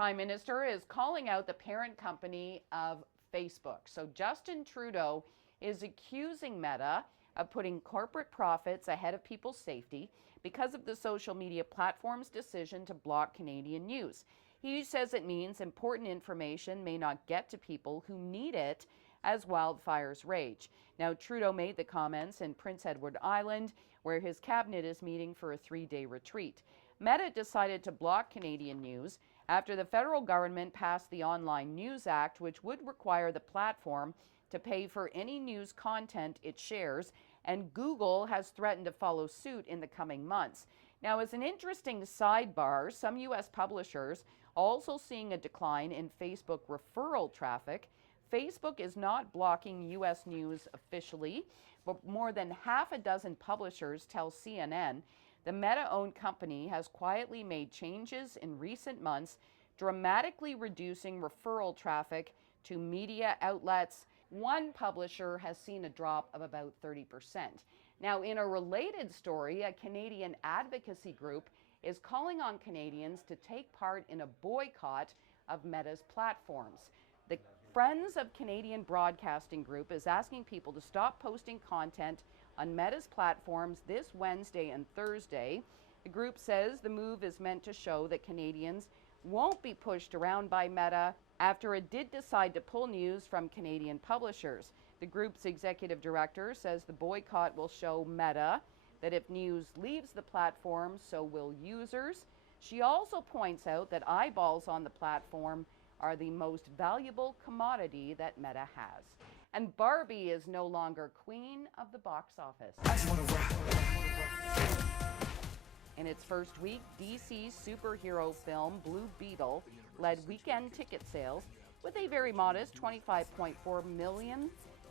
Prime Minister is calling out the parent company of Facebook. So Justin Trudeau is accusing Meta of putting corporate profits ahead of people's safety because of the social media platform's decision to block Canadian news. He says it means important information may not get to people who need it as wildfires rage. Now, Trudeau made the comments in Prince Edward Island, where his cabinet is meeting for a 3-day retreat. Meta decided to block Canadian news after the federal government passed the Online News Act, which would require the platform to pay for any news content it shares, and Google has threatened to follow suit in the coming months. Now, as an interesting sidebar, some U.S. publishers also seeing a decline in Facebook referral traffic. Facebook is not blocking U.S. news officially, but more than half a dozen publishers tell CNN the Meta-owned company has quietly made changes in recent months, dramatically reducing referral traffic to media outlets. One publisher has seen a drop of about 30%. Now, in a related story, a Canadian advocacy group is calling on Canadians to take part in a boycott of Meta's platforms. The Friends of Canadian Broadcasting Group is asking people to stop posting content on Meta's platforms this Wednesday and Thursday. The group says the move is meant to show that Canadians won't be pushed around by Meta after it did decide to pull news from Canadian publishers. The group's executive director says the boycott will show Meta that if news leaves the platform, so will users. She also points out that eyeballs on the platform are the most valuable commodity that Meta has. And Barbie is no longer queen of the box office. In its first week, DC's superhero film Blue Beetle led weekend ticket sales with a very modest $25.4 million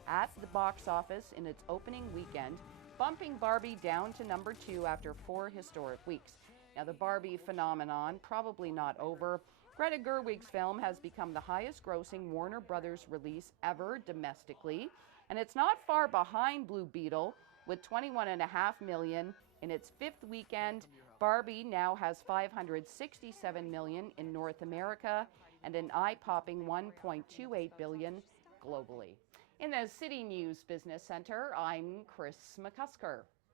at the box office in its opening weekend, bumping Barbie down to number 2 after 4 historic weeks. Now, the Barbie phenomenon probably not over. Greta Gerwig's film has become the highest-grossing Warner Brothers release ever domestically, and it's not far behind Blue Beetle with $21.5 million in its 5th weekend. Barbie now has $567 million in North America and an eye-popping $1.28 billion globally. In the City News Business Center, I'm Kris McCusker.